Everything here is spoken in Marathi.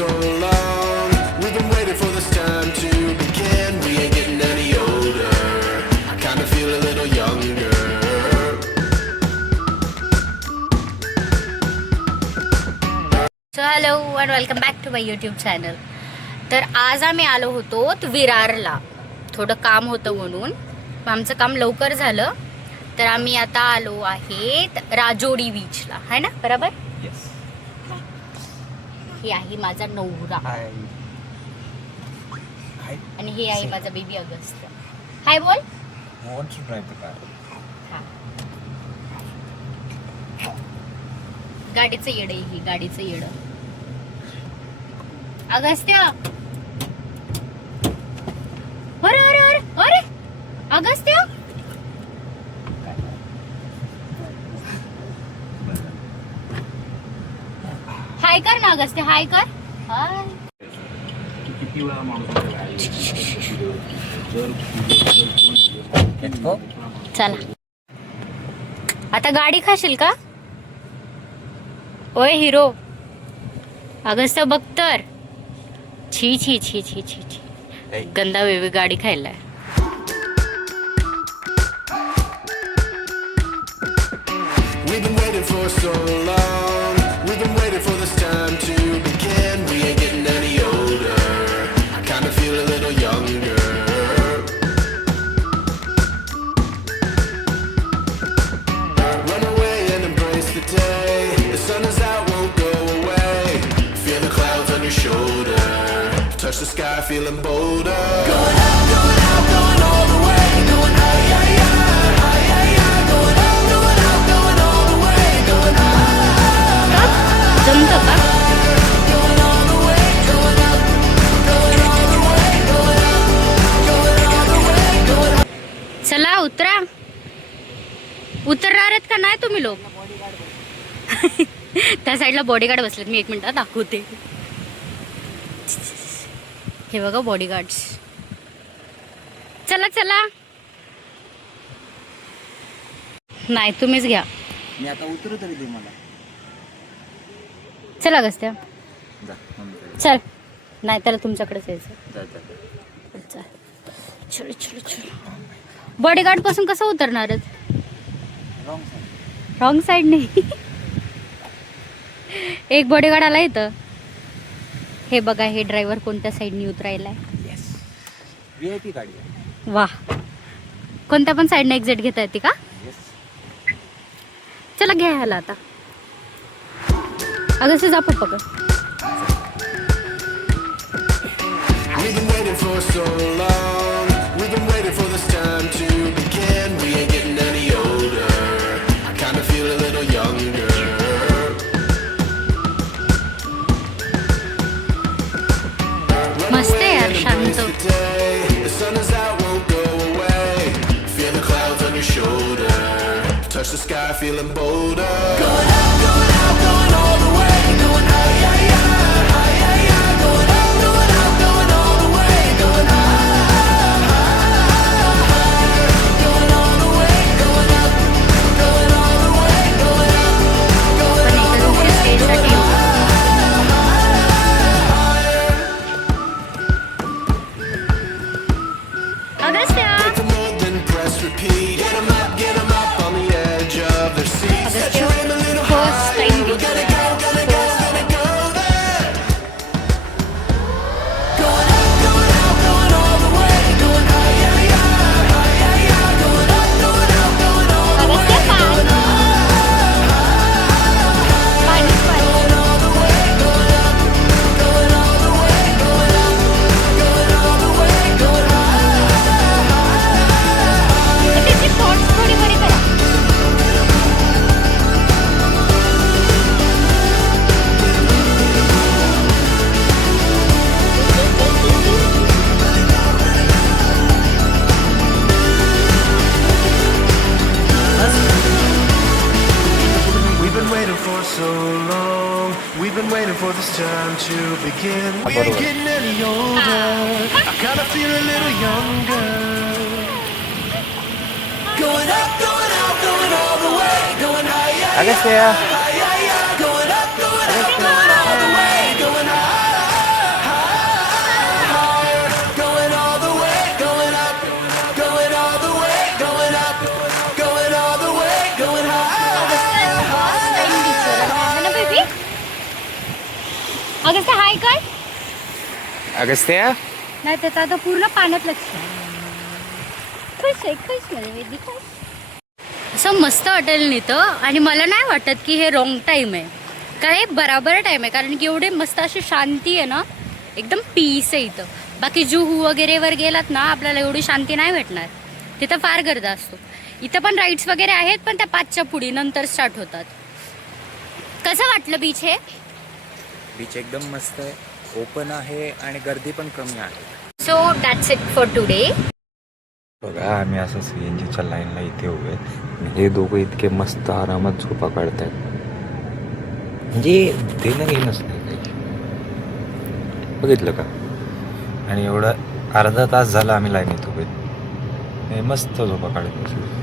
so long. We've been waiting for this time to begin. We ain't getting any older. I kinda feel a little younger. So hello and welcome back to my YouTube channel. तर आज आम्ही आलो होतो विरारला. थोडं काम होतं म्हणून आमचं काम लवकर झालं. तर आम्ही आता आलो आहेत राजोडी बीचला, है ना? बरोबर. हे आहे माझा नवरा आणि हे आहे माझा बेबी अगस्त. हाय बोल. गाडीचं येड आहे, ही गाडीचं येड. अगस्त्य, अरे अरे अरे अरे अगस्त्य, हाय कर ना अगस्त्य, हाय कर. हाय. किती वेळा माणूस चला आता गाडी खाशील का? ओय हिरो. अगस्त्य बघ तर. छी छी छी छी छी छी, गंदा वेवी गाडी खायला. We've been waiting for so long. We've been waiting for this time to begin. We ain't getting any older. I kinda feel a little younger. Run away and embrace the day. The sun is out, won't go away. Feel the clouds on your shoulder. Touch the sky, feeling bolder. Going out, going all the way. Going high, high, high, high, high. Going out, going all the way. Going high. जमतं का? Going all the way. Going up. Going all the way. Going up. Going all the way. Going up. चला उतरा. उतरणार आहेत का नाही तुम्ही लोक? त्या साईडला बॉडीगार्ड बसलेत. मी 1 मिनिटात दाखवते. हे बघा बॉडीगार्ड्स. चला चला. नाही तुम्हीच घ्या. मी आता उतरू तरी दे मला. चला अगस्त्य जा, चल. नाही त्याला तुमच्याकडेच यायचं. जा, जा. चल. चलो चलो चलो. बॉडीगार्ड पासून कसं उतरणार आहेत? Wrong side. रॉंग साईड नाही. एक बॉडीगार्ड आला इथं. हे बघा हे ड्रायव्हर कोणत्या साईडनी उतरायलाय. VIP गाडी आहे. वा. कोणत्या पण साईडने एक्झिट घेता येते का? Yes. चला घ्या ह्याला आता. अगं जा पप्पा. We've been waiting for so long. We've been waiting for this time to begin. We ain't getting any older. I kinda feel a little younger. मस्त आहे यार, शांत. The sun is out, won't go away. Feel the clouds on your shoulder. Touch the sky, feeling bolder. Going out, going all the way. Going high, high, high, high, high. Going out, going all the way. Going high, going all the way. Going up, going all the way. Going up, going all the way. स्टेजसाठी Agastya. Break the mold, then press repeat. Get 'em up on the edge of their seats. Set your aim a little first higher. Time We're gonna go there. Going out, going all the way. Going high, high, high, high, high. Going out, going all the way. Going all the way. Going up, going all the way. Going up, going all the way. Going त्याची थॉट्स थोडी बरी करा. We've been waiting for so long. We've been waiting for this time to begin. We ain't getting any older. I kinda feel a little younger. Going up, going out, going all the way. Going higher. Agastya. Going up, going all the way. Going high. Agastya हाय कर. अगस्त्या नाही त्याचं आता पूर्ण पाण्यात लक्ष आहे. खुश आहे खुश म्हणजे वेदी खुश. असं मस्त वाटेल नीतं. आणि मला नाही वाटत की हे रॉंग टाईम आहे. काय बराबर टाईम आहे. कारण की एवढे मस्त अशी शांती आहे ना. एकदम पीस आहे इथं. बाकी जुहू वगैरे वर गेलात ना आपल्याला एवढी शांती नाही भेटणार. तिथं फार गर्दी असतो. इथं पण राईड्स वगैरे आहेत पण त्या 5च्या पुढे नंतर स्टार्ट होतात. कसं वाटलं बीच हे? बीच एकदम मस्त आहे, ओपन आहे आणि गर्दी पण कमी आहे. So that's it for today. बघा आम्ही असं CNGच्या लाईनला इथे उभे आणि हे दोघं इतके मस्त आरामात झोपा काढतायत. म्हणजे देणं घेणंच नाही काही. बघितलं का? आणि एवढं अर्धा तास झाला आम्ही लाईनीत उभे. हे मस्त झोपा काढत बसले.